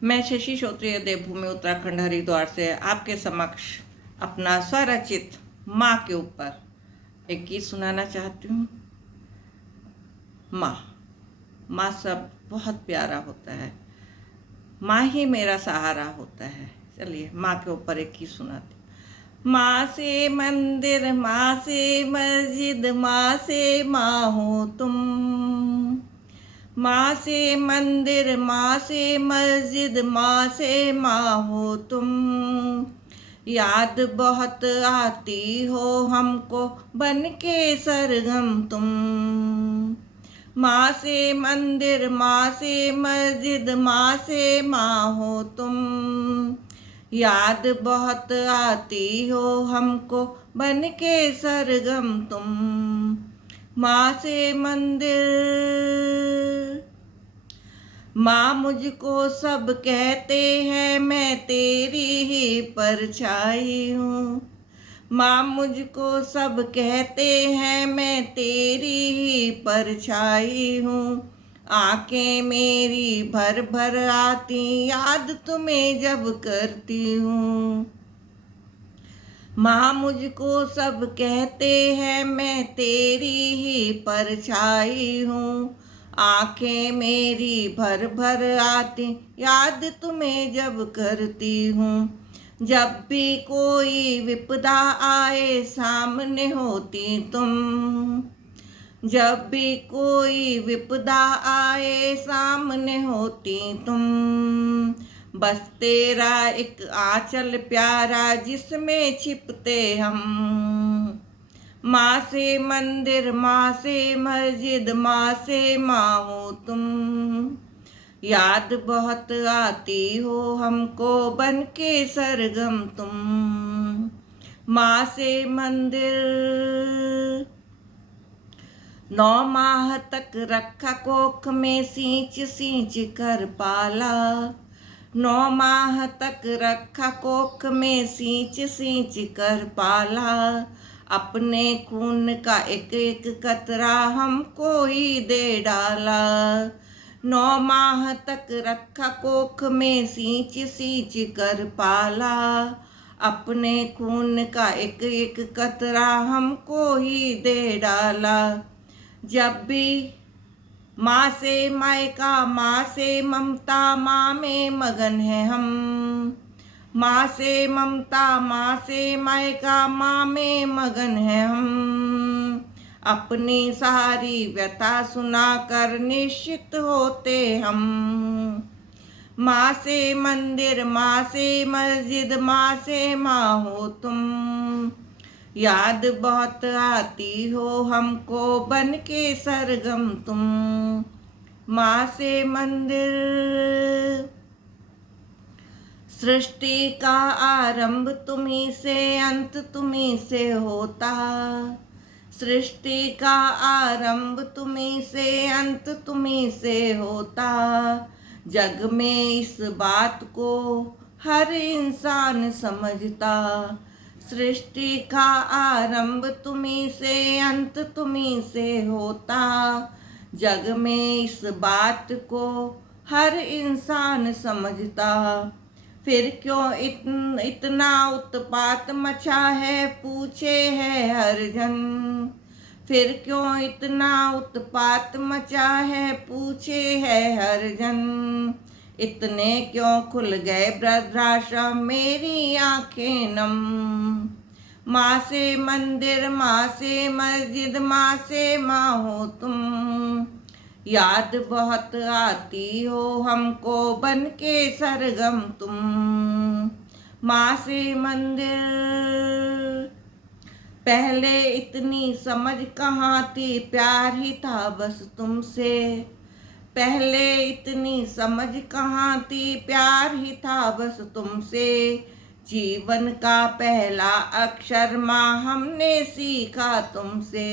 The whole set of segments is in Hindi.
मैं शशि श्रोत्रिय देवभूमि उत्तराखंड हरिद्वार से आपके समक्ष अपना स्वरचित माँ के ऊपर एक गीत सुनाना चाहती हूँ। माँ माँ सब बहुत प्यारा होता है, माँ ही मेरा सहारा होता है। चलिए माँ के ऊपर एक गीत सुनाती हूँ। माँ से मंदिर, माँ से मस्जिद, माँ से माँ हो तुम। माँ से मंदिर, माँ से मस्जिद, माँ से माँ हो तुम। याद बहुत आती हो हमको बन के सरगम तुम। माँ से मंदिर, माँ से मस्जिद, माँ से माँ हो तुम। याद बहुत आती हो हमको बन के सरगम तुम। माँ से मंदिर। माँ मुझको सब कहते हैं, मैं तेरी ही परछाई हूँ। माँ मुझको सब कहते हैं, मैं तेरी ही परछाई हूँ। आंखें मेरी भर भर आती, याद तुम्हें जब करती हूँ। माँ मुझको सब कहते हैं, मैं तेरी ही परछाई हूँ। आंखें मेरी भर भर आती, याद तुम्हें जब करती हूँ। जब भी कोई विपदा आए, सामने होती तुम। जब भी कोई विपदा आए, सामने होती तुम। बस तेरा एक आंचल प्यारा, जिसमें छिपते हम। माँ से मंदिर, माँ से मस्जिद, माँ से माँ हो तुम। याद बहुत आती हो हमको बन के सरगम तुम। माँ से मंदिर। 9 माह तक रखा कोख में, सींच सींच कर पाला। 9 माह तक रखा कोख में, सींच सींच कर पाला। अपने खून का एक एक कतरा हमको ही दे डाला। 9 माह तक रखा कोख में, सींच सींच कर पाला। अपने खून का एक एक कतरा हमको ही दे डाला। जब भी माँ से मायका, माँ से ममता, माँ में मगन है हम। माँ से ममता, माँ से मायका, माँ में मगन है हम। अपनी सारी व्यथा सुनाकर निश्चित होते हम। माँ से मंदिर, माँ से मस्जिद, माँ से माँ हो तुम। याद बहुत आती हो हमको बन के सरगम तुम। माँ से मंदिर। सृष्टि का आरंभ तुम्ही से, अंत तुम्ही से होता। सृष्टि का आरंभ तुम्ही से, अंत तुम्ही से होता। जग में इस बात को हर इंसान समझता। सृष्टि का आरंभ तुम्ही से, अंत तुम्ही से होता। जग में इस बात को हर इंसान समझता। फिर क्यों इतना उत्पात मचा है, पूछे है हर जन। फिर क्यों इतना उत्पात मचा है, पूछे है हर जन। इतने क्यों खुल गए वृद्धाश्रम, मेरी आंखें नम। माँ से मंदिर, माँ से मस्जिद, माँ से माँ हो तुम। याद बहुत आती हो हमको बन के सरगम तुम। माँ से मंदिर। पहले इतनी समझ कहाँ थी, प्यार ही था बस तुमसे। पहले इतनी समझ कहाँ थी, प्यार ही था बस तुमसे। जीवन का पहला अक्षर माँ हमने सीखा तुमसे।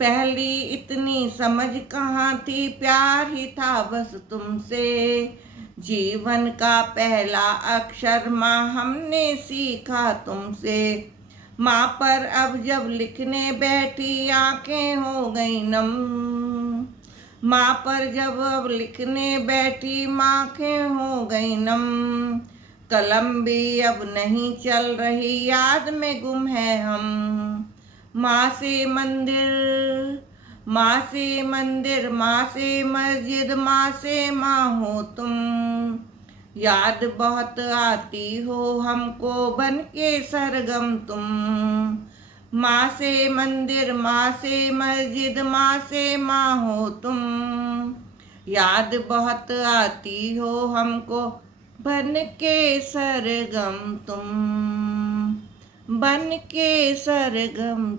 पहली इतनी समझ कहाँ थी, प्यार ही था बस तुमसे। जीवन का पहला अक्षर माँ हमने सीखा तुमसे। माँ पर अब जब लिखने बैठी, आंखें हो गई नम। माँ पर जब अब लिखने बैठी माँखें हो गई नम, कलम भी अब नहीं चल रही याद में गुम है हम। माँ से मंदिर, माँ से मंदिर, माँ से मस्जिद, माँ से माँ हो तुम, याद बहुत आती हो हमको बन के सरगम तुम। माँ से मंदिर, माँ से मस्जिद, माँ से माँ हो तुम, याद बहुत आती हो हमको बन के सरगम तुम, बन के सरगम।